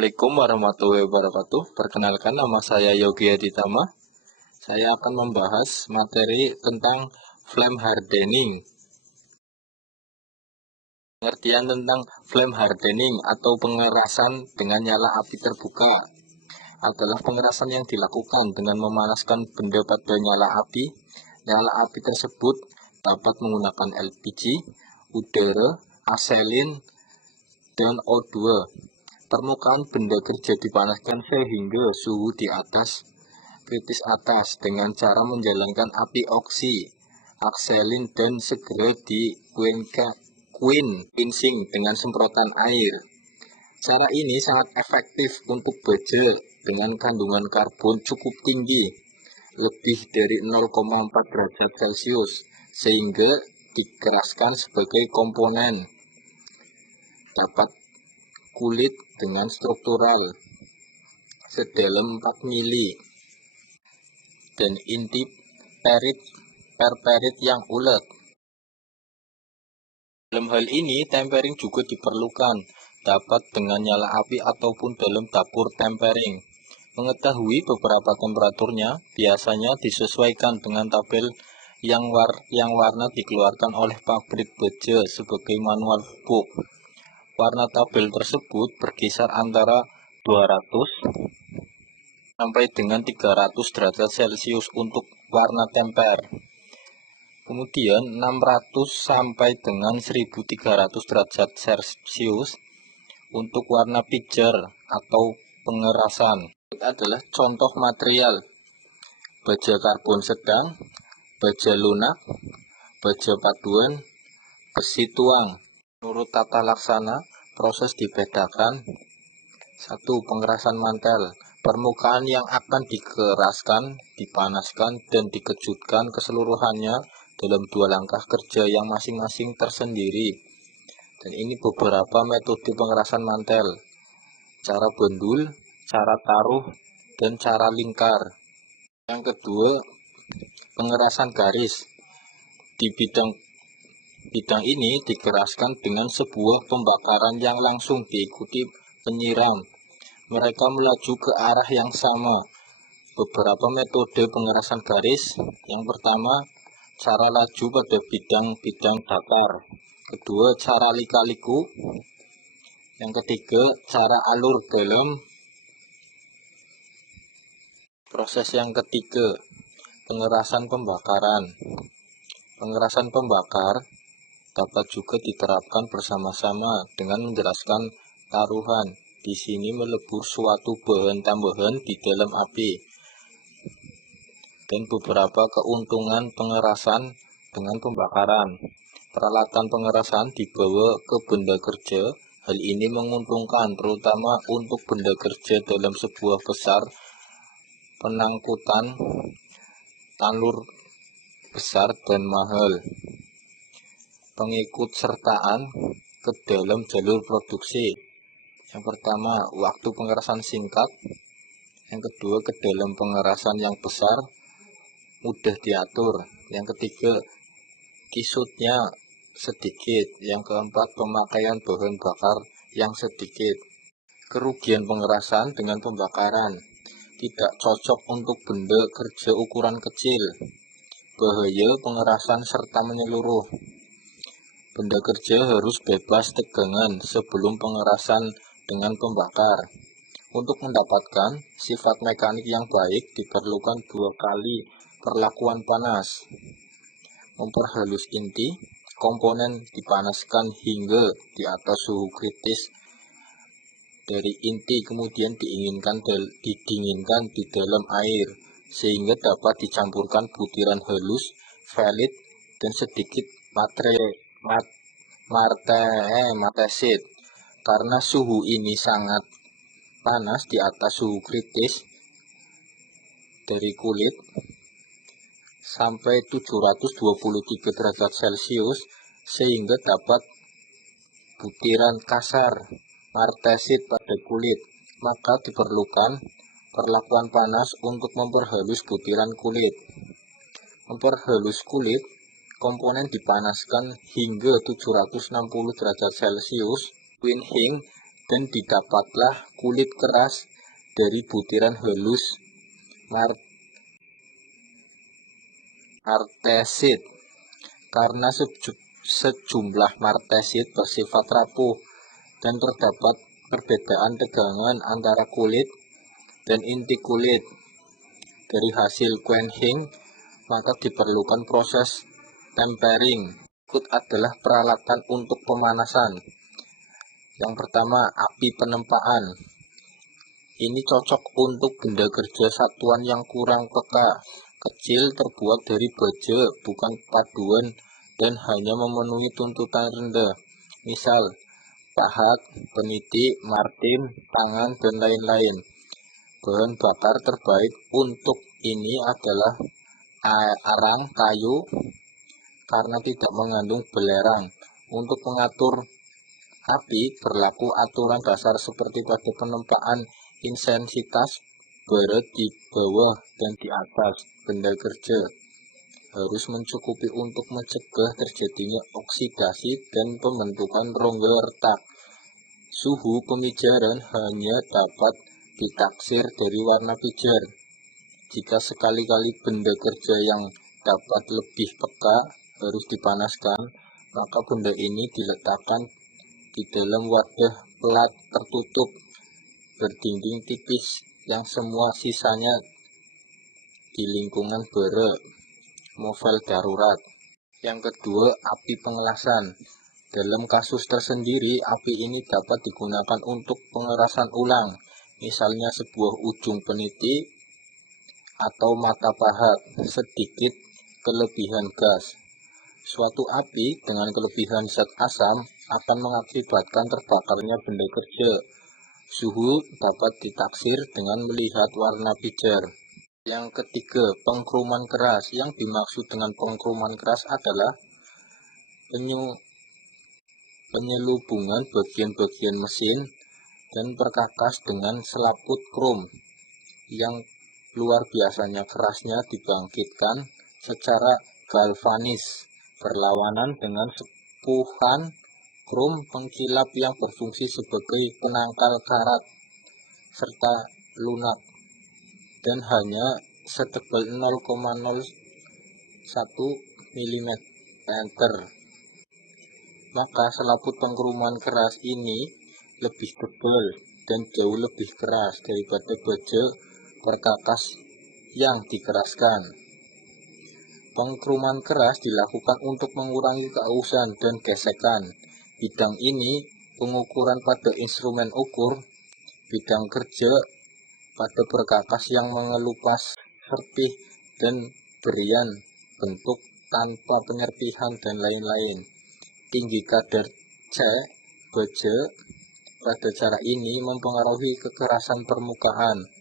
Assalamualaikum warahmatullahi wabarakatuh. Perkenalkan, nama saya Yogi Aditama. Saya akan membahas materi tentang flame hardening. Pengertian tentang flame hardening atau pengerasan dengan nyala api terbuka adalah pengerasan yang dilakukan dengan memanaskan benda pada nyala api. Nyala api tersebut dapat menggunakan LPG, udara, aselin, dan O2. Permukaan benda kerja dipanaskan sehingga suhu di atas kritis atas dengan cara menjalankan api oksi, akselin, dan segera di quenching dengan semprotan air. Cara ini sangat efektif untuk baja dengan kandungan karbon cukup tinggi, lebih dari 0,4 derajat Celcius, sehingga dikeraskan sebagai komponen. Dapat kulit dengan struktural sedalam 4 mili dan inti perperit yang ulet. Dalam hal ini, tempering juga diperlukan, dapat dengan nyala api ataupun dalam dapur tempering. Mengetahui beberapa temperaturnya biasanya disesuaikan dengan tabel yang warna dikeluarkan oleh pabrik baja sebagai manual book. Warna tabel tersebut berkisar antara 200 sampai dengan 300 derajat Celcius untuk warna temper. Kemudian 600 sampai dengan 1300 derajat Celcius untuk warna pijar atau pengerasan. Ini adalah contoh material: baja karbon sedang, baja lunak, baja paduan, besi tuang. Menurut tata laksana, proses dibedakan. 1. Pengerasan mantel. Permukaan yang akan dikeraskan, dipanaskan, dan dikejutkan keseluruhannya dalam 2 langkah kerja yang masing-masing tersendiri. Dan ini beberapa metode pengerasan mantel: cara bendul, cara taruh, dan cara lingkar. Yang kedua, pengerasan garis. Di bidang ini dikeraskan dengan sebuah pembakaran yang langsung diikuti penyiram. Mereka melaju ke arah yang sama. Beberapa metode pengerasan garis. Yang pertama, cara laju pada bidang-bidang datar. Kedua, cara lika-liku. Yang ketiga, cara alur dalam. Proses yang ketiga, pengerasan pembakaran. Pengerasan pembakar dapat juga diterapkan bersama-sama dengan menjelaskan taruhan. Di sini melebur suatu bahan tambahan di dalam api. Dan beberapa keuntungan pengerasan dengan pembakaran. Peralatan pengerasan dibawa ke benda kerja. Hal ini menguntungkan terutama untuk benda kerja dalam sebuah besar penangkutan talur besar dan mahal. Pengikut sertaan ke dalam jalur produksi. Yang pertama, waktu pengerasan singkat. Yang kedua, ke dalam pengerasan yang besar, mudah diatur. Yang ketiga, kisutnya sedikit. Yang keempat, pemakaian bahan bakar yang sedikit. Kerugian pengerasan dengan pembakaran: tidak cocok untuk benda kerja ukuran kecil. Bahaya pengerasan serta menyeluruh. Benda kerja harus bebas tegangan sebelum pengerasan dengan pembakar. Untuk mendapatkan sifat mekanik yang baik diperlukan 2 kali perlakuan panas. Memperhalus inti, komponen dipanaskan hingga di atas suhu kritis dari inti, kemudian didinginkan di dalam air sehingga dapat dicampurkan butiran halus, velvet, dan sedikit martesit. Karena suhu ini sangat panas di atas suhu kritis dari kulit sampai 723 derajat Celcius, sehingga dapat butiran kasar martesit pada kulit, maka diperlukan perlakuan panas untuk memperhalus butiran kulit. Memperhalus kulit, komponen dipanaskan hingga 760 derajat Celcius, quenching, dan didapatlah kulit keras dari butiran halus martesit. Karena sejumlah martesit bersifat rapuh dan terdapat perbedaan tegangan antara kulit dan inti kulit dari hasil quenching, maka diperlukan proses tempering. Berikut adalah peralatan untuk pemanasan. Yang pertama, api penempaan. Ini cocok untuk benda kerja satuan yang kurang peka, kecil, terbuat dari baja, bukan paduan, dan hanya memenuhi tuntutan rendah. Misal, pahat, peniti, martim, tangan, dan lain-lain. Bahan bakar terbaik untuk ini adalah arang kayu karena tidak mengandung belerang. Untuk mengatur api berlaku aturan dasar seperti pada penempaan intensitas bara di bawah dan di atas benda kerja. Harus mencukupi untuk mencegah terjadinya oksidasi dan pembentukan rongga retak. Suhu pemijaran hanya dapat ditaksir dari warna pijar. Jika sekali-kali benda kerja yang dapat lebih peka harus dipanaskan, maka benda ini diletakkan di dalam wadah pelat tertutup berdinding tipis yang semua sisanya di lingkungan bara. Movel darurat. Yang kedua, api pengelasan. Dalam kasus tersendiri, api ini dapat digunakan untuk pengerasan ulang, misalnya sebuah ujung peniti atau mata pahat sedikit kelebihan gas. Suatu api dengan kelebihan zat asam akan mengakibatkan terbakarnya benda kerja. Suhu dapat ditaksir dengan melihat warna pijar. Yang ketiga, pengkruman keras. Yang dimaksud dengan pengkruman keras adalah penyelubungan bagian-bagian mesin dan perkakas dengan selaput krom yang luar biasanya kerasnya dibangkitkan secara galvanis berlawanan dengan sepuhan krom pengkilap yang berfungsi sebagai penangkal karat serta lunak dan hanya setebal 0,01 mm. Maka selaput pengkruman keras ini lebih tebal dan jauh lebih keras daripada baja perkakas yang dikeraskan. Pengkruman keras dilakukan untuk mengurangi keausan dan gesekan. Bidang ini pengukuran pada instrumen ukur, bidang kerja pada perkakas yang mengelupas serpih dan berian bentuk tanpa penyerpihan dan lain-lain. Tinggi kadar C baja pada cara ini mempengaruhi kekerasan permukaan.